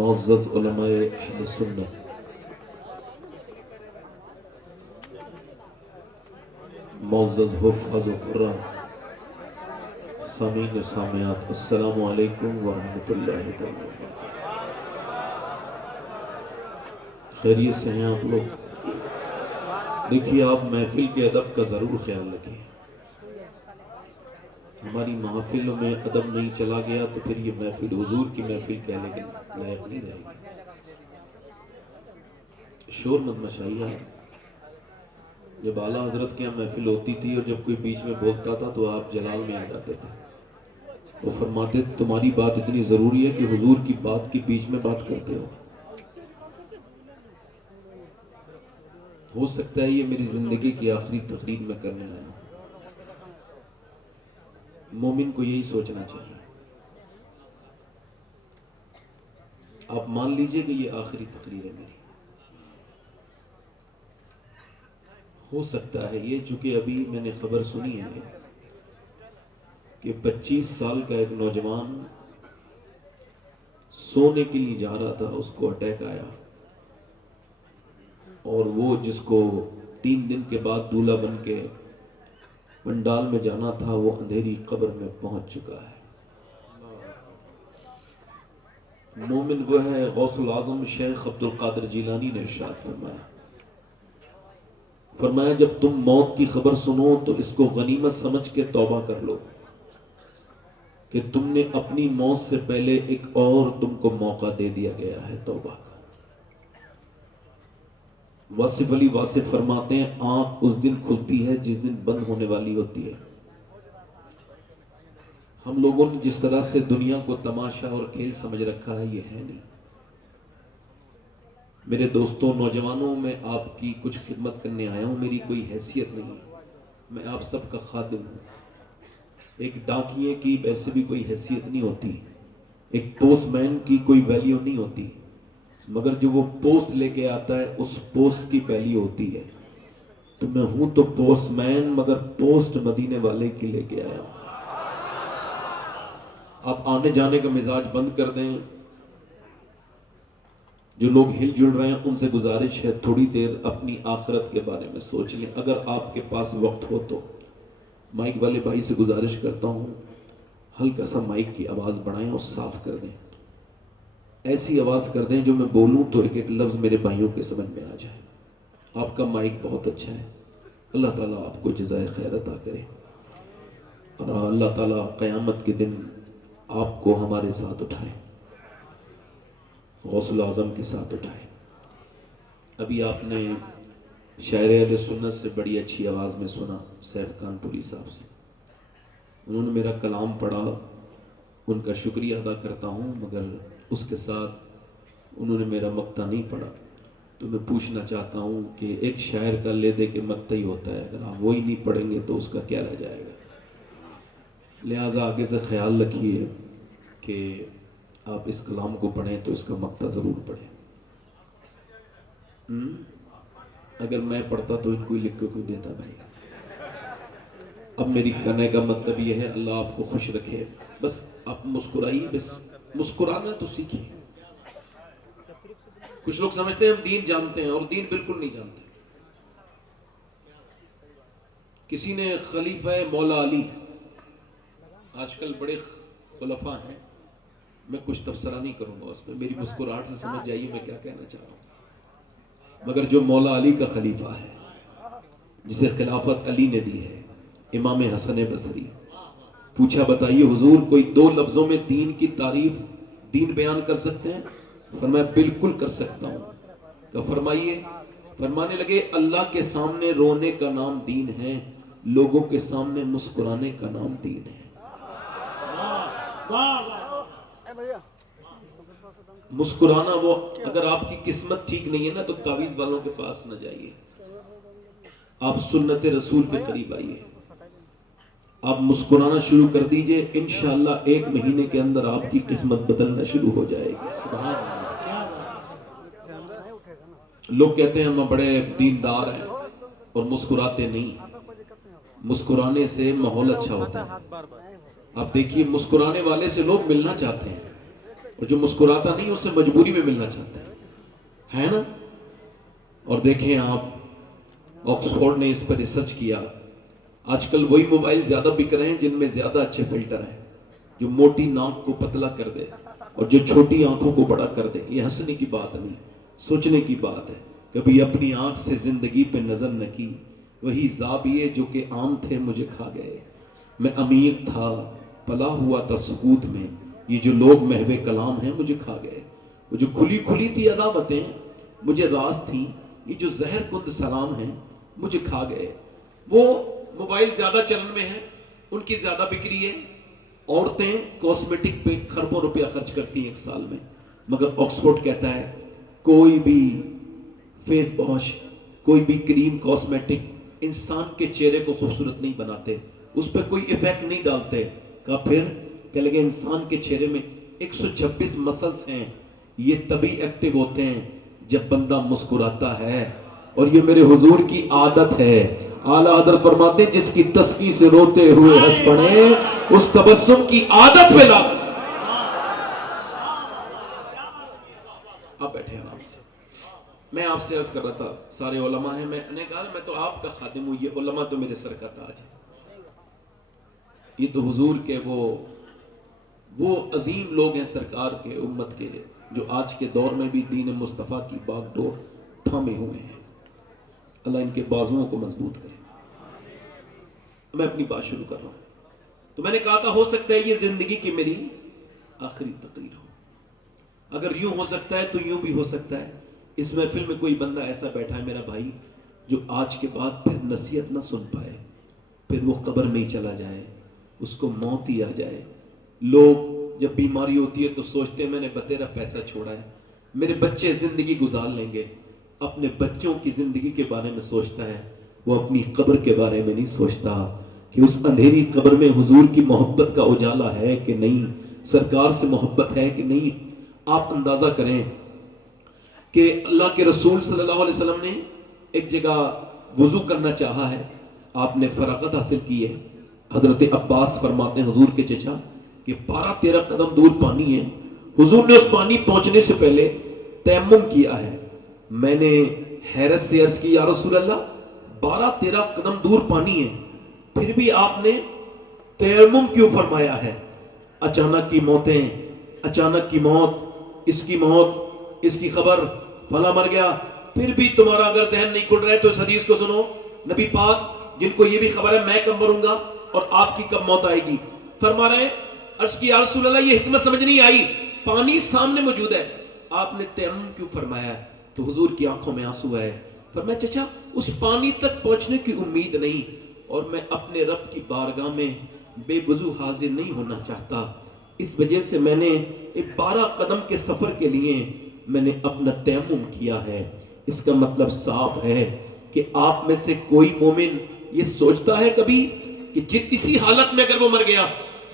معزز علماء اہل سنت، معزز حفاظ و قرآن، سامعین سامعات، السلام علیکم ورحمۃ اللہ تعالی۔ خیریت سے ہیں آپ لوگ؟ دیکھیے، آپ محفل کے ادب کا ضرور خیال رکھیں۔ ہماری محفلوں میں ادب نہیں چلا گیا تو پھر یہ محفل حضور کی محفل کہنے کے لائق نہیں رہے گی۔ شور مت مچائیے۔ جب اعلیٰ حضرت کے یہاں محفل ہوتی تھی اور جب کوئی بیچ میں بولتا تھا تو آپ جلال میں آ جاتے تھے۔ وہ فرماتے تمہاری بات اتنی ضروری ہے کہ حضور کی بات کے بیچ میں بات کرتے ہو سکتا ہے یہ میری زندگی کی آخری تقریر میں کرنے آیا ہوں۔ مومن کو یہی سوچنا چاہیے۔ آپ مان لیجئے کہ یہ آخری تقریر ہے میری۔ ہو سکتا ہے یہ، چونکہ ابھی میں نے خبر سنی ہے کہ 25 سال کا ایک نوجوان سونے کے لیے جا رہا تھا، اس کو اٹیک آیا، اور وہ جس کو 3 دن کے بعد دولہا بن کے پنڈال میں جانا تھا، وہ اندھیری قبر میں پہنچ چکا ہے۔ مومن وہ ہے، غوث العظم شیخ عبد القادر جیلانی نے ارشاد فرمایا جب تم موت کی خبر سنو تو اس کو غنیمت سمجھ کے توبہ کر لو کہ تم نے اپنی موت سے پہلے ایک اور تم کو موقع دے دیا گیا ہے توبہ کا۔ واصف علی واصف فرماتے ہیں آنکھ اس دن کھلتی ہے جس دن بند ہونے والی ہوتی ہے۔ ہم لوگوں نے جس طرح سے دنیا کو تماشا اور کھیل سمجھ رکھا ہے، یہ ہے نہیں۔ میرے دوستوں، نوجوانوں، میں آپ کی کچھ خدمت کرنے آیا ہوں، میری کوئی حیثیت نہیں ہے، میں آپ سب کا خادم ہوں۔ ایک ڈاکیے کی ویسے بھی کوئی حیثیت نہیں ہوتی، ایک پوسٹ مین کی کوئی ویلیو نہیں ہوتی، مگر جو وہ پوسٹ لے کے آتا ہے اس پوسٹ کی ویلیو ہوتی ہے۔ تو میں ہوں تو پوسٹ مین، مگر پوسٹ مدینے والے کی لے کے آیا ہوں۔ آپ آنے جانے کا مزاج بند کر دیں۔ جو لوگ ہل جل رہے ہیں ان سے گزارش ہے تھوڑی دیر اپنی آخرت کے بارے میں سوچ لیں۔ اگر آپ کے پاس وقت ہو تو مائک والے بھائی سے گزارش کرتا ہوں، ہلکا سا مائک کی آواز بڑھائیں اور صاف کر دیں، ایسی آواز کر دیں جو میں بولوں تو ایک ایک لفظ میرے بھائیوں کے سمجھ میں آ جائے۔ آپ کا مائک بہت اچھا ہے، اللہ تعالیٰ آپ کو جزائے خیر عطا کرے، اور اللہ تعالیٰ قیامت کے دن آپ کو ہمارے ساتھ اٹھائے، غوث العظم کے ساتھ اٹھائے۔ ابھی آپ نے شاعر اہل سنت سے بڑی اچھی آواز میں سنا، سیف کان پوری صاحب سے، انہوں نے میرا کلام پڑھا، ان کا شکریہ ادا کرتا ہوں، مگر اس کے ساتھ انہوں نے میرا مقطع نہیں پڑھا۔ تو میں پوچھنا چاہتا ہوں کہ ایک شاعر کا لے دے کے مقطع ہی ہوتا ہے، اگر آپ وہی نہیں پڑھیں گے تو اس کا کیا رہ جائے گا؟ لہٰذا آگے سے خیال رکھیے کہ آپ اس کلام کو پڑھیں تو اس کا مقطع ضرور پڑھیں۔ اگر میں پڑھتا تو ان کو لکھ کے کوئی دیتا بھائی۔ اب میری کہنے کا مطلب یہ ہے اللہ آپ کو خوش رکھے، بس آپ مسکرائیے، بس مسکرانا تو سیکھیے۔ کچھ لوگ سمجھتے ہیں ہم دین جانتے ہیں اور دین بالکل نہیں جانتے۔ کسی نے خلیفہ مولا علی، آج کل بڑے خلفاء ہیں، میں کچھ تبصرہ نہیں کروں گا اس میں، میری مسکراہٹ سے سمجھ جائیے میں کیا کہنا چاہ رہا ہوں۔ مگر جو مولا علی کا خلیفہ ہے، جسے خلافت علی نے دی ہے، امام حسن بصری، پوچھا بتائیے حضور کوئی 2 لفظوں میں دین کی تعریف، دین بیان کر سکتے ہیں؟ فرمایا بالکل کر سکتا ہوں۔ تو فرمائیے، فرمانے لگے اللہ کے سامنے رونے کا نام دین ہے، لوگوں کے سامنے مسکرانے کا نام دین ہے۔ مسکرانا، وہ اگر آپ کی قسمت ٹھیک نہیں ہے نا تو تعویذ والوں کے پاس نہ جائیے، آپ سنت رسول کے قریب آئیے، آپ مسکرانا شروع کر دیجئے، انشاءاللہ 1 مہینے کے اندر آپ کی قسمت بدلنا شروع ہو جائے گی۔ سبحان اللہ۔ لوگ کہتے ہیں ہم بڑے دیندار ہیں اور مسکراتے نہیں۔ مسکرانے سے ماحول اچھا ہوتا ہے۔ آپ دیکھیے مسکرانے والے سے لوگ ملنا چاہتے ہیں، اور جو مسکراتا نہیں اس سے مجبوری میں ملنا چاہتا ہے نا. اور دیکھیں آپ، آکسفورڈ نے اس پر ریسرچ کیا، آج کل وہی موبائل زیادہ بک رہے ہیں جن میں زیادہ اچھے فلٹر ہیں، جو موٹی ناک کو پتلا کر دے اور جو چھوٹی آنکھوں کو بڑا کر دے. یہ ہنسنے کی بات نہیں، سوچنے کی بات ہے. کبھی اپنی آنکھ سے زندگی پہ نظر نہ کی، وہی زاویے جو کہ عام تھے مجھے کھا گئے. میں عمیق تھا پلا ہوا تھا سکوت میں، یہ جو لوگ محو کلام ہیں مجھے کھا گئے. وہ جو کھلی کھلی تھی عداوتیں مجھے راز تھیں، یہ جو زہر کند سلام ہیں مجھے کھا گئے. وہ موبائل زیادہ چلن میں ہے، ان کی زیادہ بکری ہے. عورتیں کاسمیٹک پہ خربوں روپیہ خرچ کرتی ہیں ایک سال میں، مگر آکسفورڈ کہتا ہے کوئی بھی فیس واش، کوئی بھی کریم کاسمیٹک انسان کے چہرے کو خوبصورت نہیں بناتے، اس پہ کوئی ایفیکٹ نہیں ڈالتے. کہا پھر کہ لگے انسان کے چہرے میں 126 مسلز ہیں، یہ تبھی ایکٹیو ہوتے ہیں جب بندہ مسکراتا ہے. اور یہ میرے حضور کی عادت ہے. اعلیٰ حضرت فرماتے ہیں جس کی تسکی سے روتے ہوئے ہنس پڑے اس تبسم کی عادت پہ لاؤ. آپ بیٹھے آرام سے. میں آپ سے عرض کر رہا تھا سارے علماء ہیں، میں نے کہا میں تو آپ کا خادم ہوں، یہ علماء تو میرے سر کا تاج ہے. یہ تو حضور کے وہ عظیم لوگ ہیں سرکار کے، امت کے، جو آج کے دور میں بھی دین مصطفیٰ کی باغ ڈور تھامے ہوئے ہیں. اللہ ان کے بازوؤں کو مضبوط کرے. میں اپنی بات شروع کر رہا ہوں. تو میں نے کہا تھا ہو سکتا ہے یہ زندگی کی میری آخری تقریر ہو. اگر یوں ہو سکتا ہے تو یوں بھی ہو سکتا ہے اس محفل میں کوئی بندہ ایسا بیٹھا ہے میرا بھائی جو آج کے بعد پھر نصیحت نہ سن پائے، پھر وہ قبر میں ہی چلا جائے، اس کو موت ہی آ جائے. لوگ جب بیماری ہوتی ہے تو سوچتے ہیں میں نے بتیرا پیسہ چھوڑا ہے، میرے بچے زندگی گزار لیں گے. اپنے بچوں کی زندگی کے بارے میں سوچتا ہے، وہ اپنی قبر کے بارے میں نہیں سوچتا کہ اس اندھیری قبر میں حضور کی محبت کا اجالا ہے کہ نہیں، سرکار سے محبت ہے کہ نہیں. آپ اندازہ کریں کہ اللہ کے رسول صلی اللہ علیہ وسلم نے ایک جگہ وضو کرنا چاہا ہے، آپ نے فراغت حاصل کی ہے. حضرت عباس فرماتے ہیں حضور کے چچا کہ 12-13 قدم دور پانی ہے. حضور نے اس پانی پہنچنے سے پہلے تیمم کیا ہے. میں نے حیرت سے عرض کی یا رسول اللہ 12-13 قدم دور پانی ہے، پھر بھی آپ نے تیمم کیوں فرمایا ہے؟ اچانک کی موتیں، اچانک کی موت، اس کی موت، اس کی خبر، فلاں مر گیا، پھر بھی تمہارا اگر ذہن نہیں کھل رہا ہے تو اس حدیث کو سنو. نبی پاک جن کو یہ بھی خبر ہے میں کب مروں گا اور آپ کی کب موت آئے گی، فرما رہے ہیں عرض کی یا رسول اللہ یہ حکمت سمجھ نہیں آئی، پانی سامنے موجود ہے، آپ نے تیمم کیوں فرمایا ہے؟ تو حضور کی آنکھوں میں آنسو ہے. فرمایا چچا اس پانی تک پہنچنے کی امید نہیں، اور میں اپنے رب کی بارگاہ میں بے وضو حاضر نہیں ہونا چاہتا، اس وجہ سے میں نے 12 قدم کے سفر کے لیے میں نے اپنا تیمم کیا ہے. اس کا مطلب صاف ہے کہ آپ میں سے کوئی مومن یہ سوچتا ہے کبھی کہ اسی حالت میں اگر وہ مر گیا،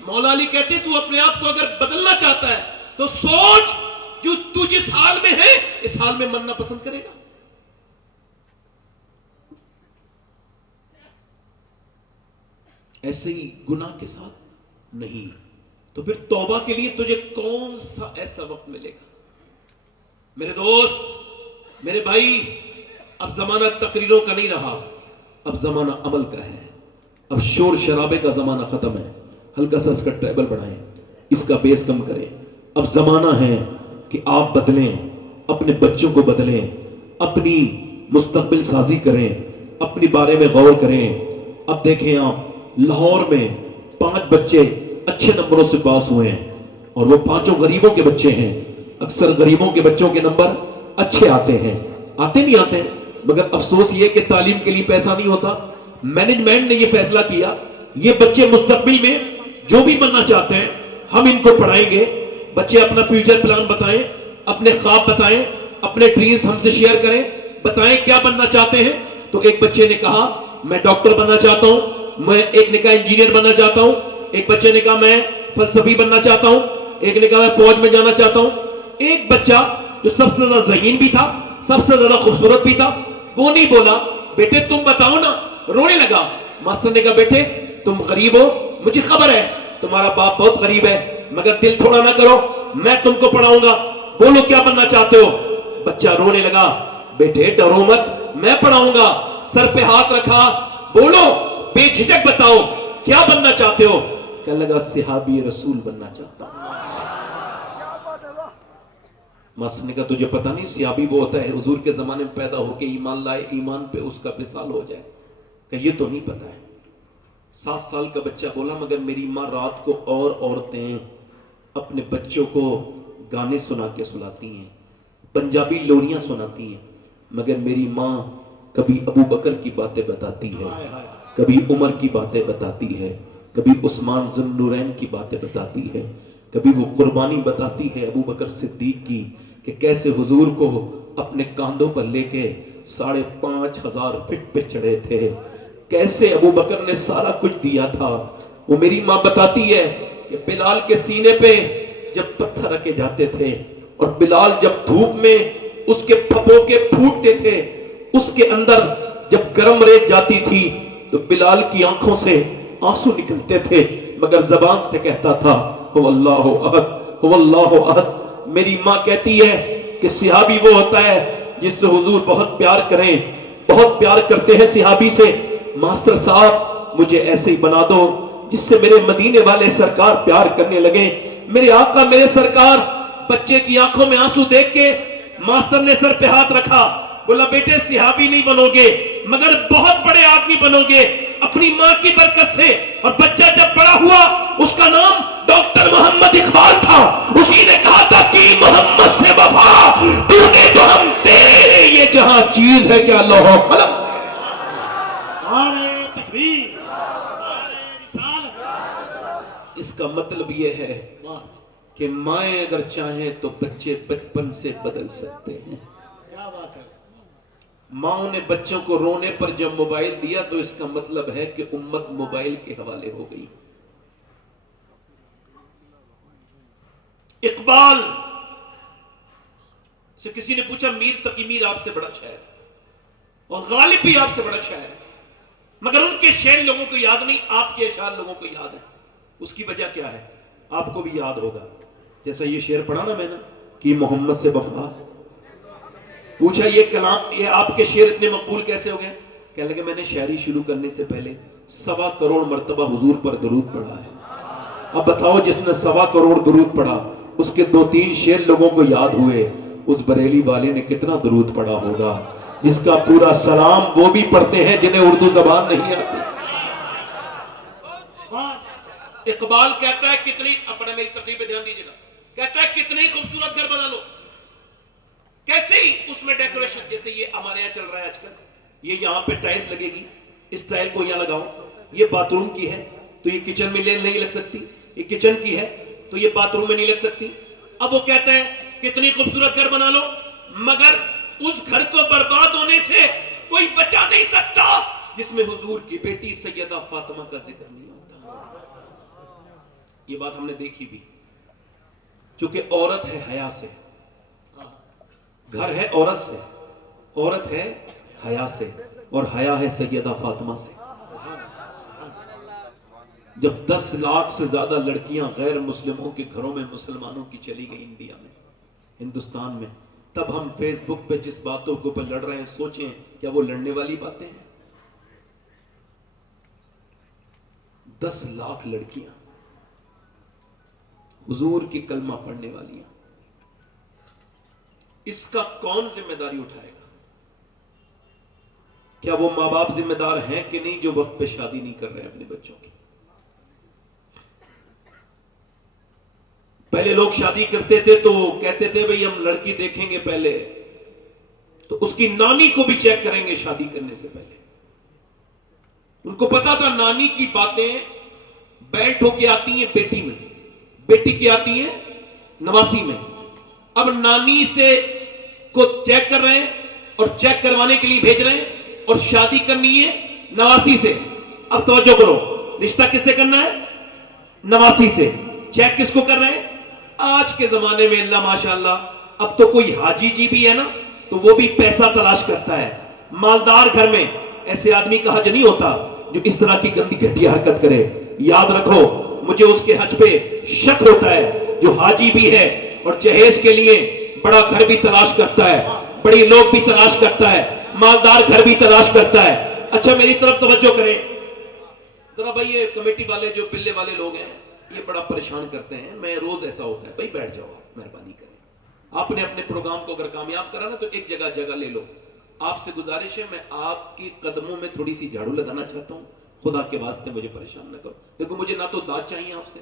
مولا علی کہتے ہیں تو اپنے آپ کو اگر بدلنا چاہتا ہے تو سوچ جو تو جس حال میں ہے اس حال میں مرنا پسند کرے گا. ایسے ہی گناہ کے ساتھ نہیں، تو پھر توبہ کے لیے تجھے کون سا ایسا وقت ملے گا؟ میرے دوست، میرے بھائی، اب زمانہ تقریروں کا نہیں رہا، اب زمانہ عمل کا ہے. اب شور شرابے کا زمانہ ختم ہے. ہلکا سا اس کا ٹریبل بڑھائیں، اس کا بیس کم کریں. اب زمانہ ہے کہ آپ بدلیں، اپنے بچوں کو بدلیں، اپنی مستقبل سازی کریں، اپنی بارے میں غور کریں. اب دیکھیں آپ لاہور میں 5 بچے اچھے نمبروں سے پاس ہوئے ہیں اور وہ 5 غریبوں کے بچے ہیں. اکثر غریبوں کے بچوں کے نمبر اچھے آتے ہیں، آتے نہیں آتے ہیں، مگر افسوس یہ کہ تعلیم کے لیے پیسہ نہیں ہوتا. مینجمنٹ نے یہ فیصلہ کیا یہ بچے مستقبل میں جو بھی بننا چاہتے ہیں ہم ان کو پڑھائیں گے. بچے اپنا فیوچر پلان بتائیں، اپنے خواب بتائیں، اپنے ڈریمز ہم سے شیئر کریں، بتائیں کیا بننا چاہتے ہیں. تو ایک بچے نے کہا میں ڈاکٹر بننا چاہتا ہوں، ایک نے کہا انجینئر بننا چاہتا ہوں، ایک بچے نے کہا میں فلسفی بننا چاہتا ہوں، ایک نے کہا میں فوج میں جانا چاہتا ہوں. ایک بچہ جو سب سے زیادہ ذہین بھی تھا، سب سے زیادہ خوبصورت بھی تھا، وہ نہیں بولا بیٹے تم بتاؤ نا، رونے لگا. ماسٹر نے کہا بیٹے تم غریب ہو، مجھے خبر ہے تمہارا باپ بہت غریب ہے، مگر دل تھوڑا نہ کرو، میں تم کو پڑھاؤں گا، بولو کیا بننا چاہتے ہو؟ بچہ رونے لگا، بیٹے ڈرو مت، میں پڑھاؤں گا۔ سر پہ ہاتھ رکھا، بولو بے جھجک بتاؤ کیا بننا چاہتے ہو؟ کہنے لگا صحابی رسول بننا چاہتا ہوں۔ ماسٹر نے کہا تجھے پتا نہیں صحابی وہ ہوتا ہے حضور کے زمانے میں پیدا ہو کے ایمان لائے، ایمان پہ اس کا وصال ہو جائے؟ کہ یہ تو نہیں پتا ہے۔ 7 سال کا بچہ بولا مگر میری ماں رات کو اور عورتیں اپنے بچوں کو گانے سنا کے سلاتی ہیں، پنجابی لوریاں سناتی ہیں، مگر میری ماں کبھی ابو بکر کی باتیں بتاتی ہے، کبھی عمر کی باتیں بتاتی ہے، کبھی عثمان ذو النورین کی باتیں بتاتی ہے، کبھی وہ قربانی بتاتی ہے ابو بکر صدیق کی کہ کیسے حضور کو اپنے کاندھوں پر لے کے 5,500 فٹ پہ چڑھے تھے، کیسے ابو بکر نے سارا کچھ دیا تھا۔ وہ میری ماں بتاتی ہے کہ بلال کے سینے پہ جب پتھر رکھے جاتے تھے اور بلال جب دھوپ میں اس کے پھپھو کے پھوٹتے تھے، اس کے اندر جب گرم ریت جاتی تھی تو بلال کی آنکھوں سے آنسو نکلتے تھے، مگر زبان سے کہتا تھا هو اللہ احد هو اللہ احد۔ میری ماں کہتی ہے کہ صحابی وہ ہوتا ہے جس سے حضور بہت پیار کریں، بہت پیار کرتے ہیں صحابی سے۔ ماسٹر صاحب مجھے ایسے ہی بنا دو جس سے میرے مدینے والے سرکار پیار کرنے لگیں، میرے آقا میرے سرکار۔ بچے کی آنکھوں میں آنسو دیکھ کے ماسٹر نے سر پہ ہاتھ رکھا، بولا بیٹے صحابی نہیں بنو گے مگر بہت بڑے آدمی بنو گے اپنی ماں کی برکت سے۔ اور بچہ جب بڑا ہوا اس کا نام ڈاکٹر محمد اقبال تھا، اسی نے کہا تھا کہ محمد سے وفا تو نے تو ہم تیرے ہیں، یہ جہاں چیز ہے کیا لوح و قلم۔ اس کا مطلب یہ ہے کہ مائیں اگر چاہیں تو بچے بچپن سے بدل سکتے ہیں۔ ماں نے بچوں کو رونے پر جب موبائل دیا تو اس کا مطلب ہے کہ امت موبائل کے حوالے ہو گئی۔ اقبال سے کسی نے پوچھا میر تقی میر آپ سے بڑا شاعر اور غالب بھی آپ سے بڑا شاعر ہے، مگر ان کے شعر لوگوں کو یاد نہیں، آپ کے اشعار لوگوں کو یاد ہے، اس کی وجہ کیا ہے؟ آپ کو بھی یاد ہوگا۔ جیسا یہ شعر پڑھا نا میں نے کہ محمد سے وفا، پوچھا یہ کلام، یہ آپ کے شعر اتنے مقبول کیسے ہو گئے؟ کہنے لگے میں نے شاعری شروع کرنے سے پہلے 1.25 کروڑ مرتبہ حضور پر درود پڑھا ہے۔ اب بتاؤ جس نے 1.25 کروڑ درود پڑھا اس کے 2-3 شعر لوگوں کو یاد ہوئے، اس بریلی والے نے کتنا درود پڑھا ہوگا جس کا پورا سلام وہ بھی پڑھتے ہیں جنہیں اردو زبان نہیں آتی۔ اقبال کہتا ہے کتنی، اپنا میری تقریب پہ دھیان دیجیے گا، کہتا ہے کتنی خوبصورت گھر بنا لو، کیسے ہی اس میں ڈیکوریشن، جیسے یہ ہمارے یہاں چل رہا ہے آج کل، یہ یہاں پہ ٹائلس لگے گی، اس ٹائل کو یہاں لگاؤ، یہ باتھ روم کی ہے تو یہ کچن میں نہیں لگ سکتی، یہ کچن کی ہے تو یہ باتھ روم میں نہیں لگ سکتی۔ اب وہ کہتا ہے کتنی خوبصورت گھر بنا لو مگر اس گھر کو برباد ہونے سے کوئی بچا نہیں سکتا جس میں حضور کی بیٹی سیدہ فاطمہ کا ذکر نہیں ہوتا۔ یہ بات ہم نے دیکھی بھی، چونکہ عورت ہے حیا سے، گھر ہے عورت سے، عورت ہے حیا سے، اور حیا ہے سیدہ فاطمہ سے۔ جب 10 لاکھ سے زیادہ لڑکیاں غیر مسلموں کے گھروں میں مسلمانوں کی چلی گئی انڈیا میں، ہندوستان میں، تب ہم فیس بک پہ جس باتوں کو پر لڑ رہے ہیں سوچیں کیا وہ لڑنے والی باتیں ہیں؟ 10 لاکھ لڑکیاں حضور کی کلمہ پڑھنے والی ہیں، اس کا کون ذمہ داری اٹھائے گا؟ کیا وہ ماں باپ ذمہ دار ہیں کہ نہیں جو وقت پہ شادی نہیں کر رہے ہیں اپنے بچوں کی؟ پہلے لوگ شادی کرتے تھے تو کہتے تھے بھئی ہم لڑکی دیکھیں گے پہلے تو اس کی نانی کو بھی چیک کریں گے شادی کرنے سے پہلے۔ ان کو پتا تھا نانی کی باتیں بیلٹ ہو کے آتی ہیں بیٹی میں، بیٹی کی آتی ہیں نواسی میں۔ اب نانی سے کو چیک کر رہے ہیں اور چیک کروانے کے لیے بھیج رہے ہیں اور شادی کرنی ہے نواسی سے۔ اب توجہ کرو، رشتہ کس سے کرنا ہے؟ نواسی سے۔ چیک کس کو کر رہے ہیں؟ آج کے زمانے میں اللہ ماشاءاللہ اب تو کوئی حاجی جی بھی ہے نا تو وہ بھی پیسہ تلاش کرتا ہے۔ مالدار گھر میں ایسے آدمی کا حج نہیں ہوتا جو اس طرح کی گندی گھٹیا حرکت کرے۔ یاد رکھو مجھے اس کے حج پہ شک ہوتا ہے جو حاجی بھی ہے اور جہیز کے لیے بڑا گھر بھی تلاش کرتا ہے, بڑی لوگ بھی تلاش کرتا ہے, مالدار گھر بھی تلاش کرتا ہے. اچھا میری طرف توجہ کریں ذرا بھائی, یہ کمیٹی والے جو بلے والے لوگ ہیں یہ بڑا پریشان کرتے ہیں. میں روز ایسا ہوتا ہے بھائی, بیٹھ جاؤ, مہربانی کریں. آپ نے اپنے پروگرام کو اگر کامیاب کرا نا تو ایک جگہ لے لو. آپ سے گزارش ہے, میں آپ کے قدموں میں تھوڑی سی جھاڑو لگانا چاہتا ہوں. خدا کے واسطے مجھے پریشان نہ کرو. دیکھو مجھے نہ تو داد چاہیے آپ سے,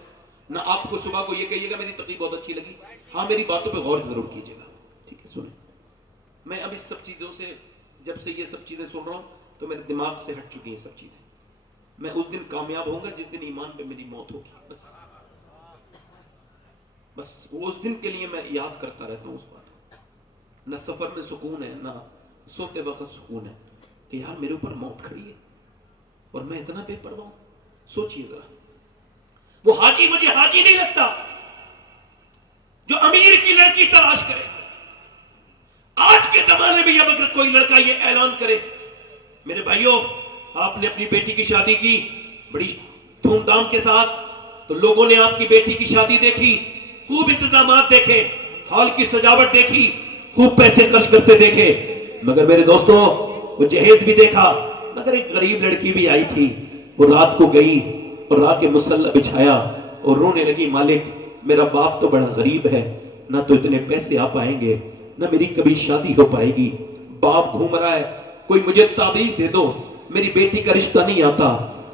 نہ آپ کو صبح کو یہ کہیے گا میری تقریر بہت اچھی لگی. ہاں میری باتوں پہ غور ضرور کیجیے گا, ٹھیک ہے. سنیں, میں اب اس سب چیزوں سے, جب سے یہ سب چیزیں سن رہا ہوں تو میرے دماغ سے ہٹ چکی ہیں سب چیزیں. میں اس دن کامیاب ہوں گا جس دن ایمان پہ میری موت ہوگی. بس وہ اس دن کے لیے میں یاد کرتا رہتا ہوں اس بات کو. نہ سفر میں سکون ہے, نہ سوتے وقت سکون ہے کہ یار میرے اوپر موت کھڑی ہے اور میں اتنا بے پرواہ ہوں. سوچئے ذرا, وہ حاجی مجھے حاجی نہیں لگتا جو امیر کی لڑکی تلاش کرے. آج کے زمانے میں اب اگر کوئی لڑکا یہ اعلان کرے, میرے بھائیوں آپ نے اپنی بیٹی کی شادی کی بڑی دھوم دھام کے ساتھ, تو لوگوں نے آپ کی بیٹی کی شادی دیکھی, خوب انتظامات دیکھے, ہال کی سجاوٹ دیکھی, خوب پیسے خرچ کرتے دیکھے, مگر میرے دوستوں وہ جہیز بھی دیکھا. مگر ایک غریب لڑکی بھی آئی تھی, وہ رات کو گئی اور رات کے مصلی بچھایا اور رونے لگی, مالک میرا باپ تو بڑا غریب ہے, نہ تو اتنے پیسے آ پائیں گے, نہ میری کبھی شادی ہو پائے گی. باپ گھوم رہا ہے, کوئی مجھے تعویذ دے دو, میری بیٹی کا رشتہ نہیں آتا.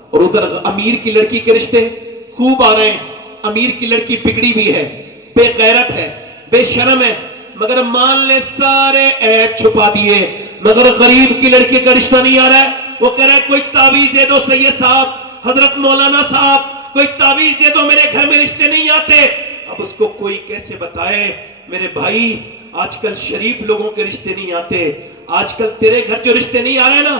اور ادھر امیر کی لڑکی کے رشتے خوب آ رہے ہیں. امیر کی لڑکی بگڑی بھی ہے, بے غیرت ہے, بے شرم ہے, مگر مال نے سارے عیب چھپا دیے. مگر غریب کی لڑکی کا رشتہ نہیں آ رہا ہے. وہ کہہ رہا ہے کوئی تعویذ دے دو سید صاحب, حضرت مولانا صاحب, کوئی تعویذ دے دو, میرے گھر میں رشتے نہیں آتے. اب اس کو کوئی کیسے بتائے میرے بھائی, آج کل شریف لوگوں کے رشتے نہیں آتے. آج کل تیرے گھر جو رشتے نہیں آ رہے نا,